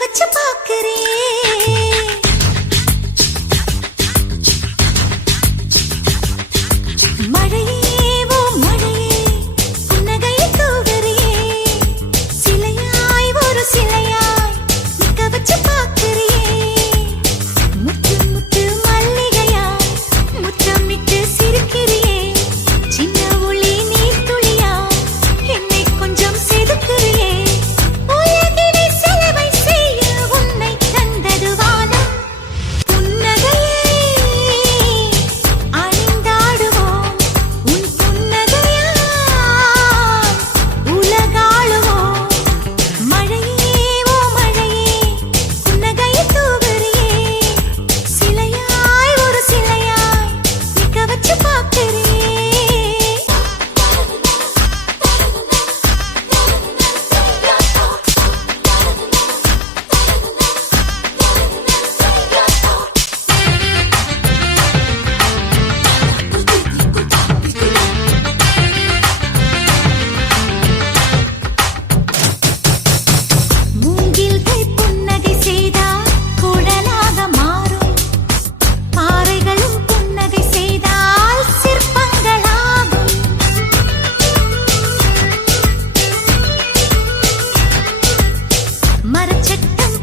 வச்சு பார்க்கிறேன். மழையே ஓ மழையே புன்னகையை தூவறியே, சிலையாய் ஒரு சிலையாய் நிக்க வச்சு பார்க்கிறியே. முத்து முத்து மல்லிகையா முத்தமிட்டு சிரிக்கிறியே, சின்ன ஒளி நீர் துளியா என்னை கொஞ்சம் செதுக்கிறியே. உலகினை செலவை செய்ய உன்னை தந்தது வானம். புன்னகையை அணிந்தாடுவோம், உன் புன்னகையால் உலகாளுவோம். மழையே ஓ மழையே புன்னகையை தூவறியே, சிலையாய் ஒரு சிலையாய் நிக்க வச்சு பார்க்கிறேன். மூங்கில்கள் புன்னகை செய்தால் குழலாக மாறும், பாறைகளும் புன்னகை செய்தால் சிற்பங்களாகும். மரச்சட்டம்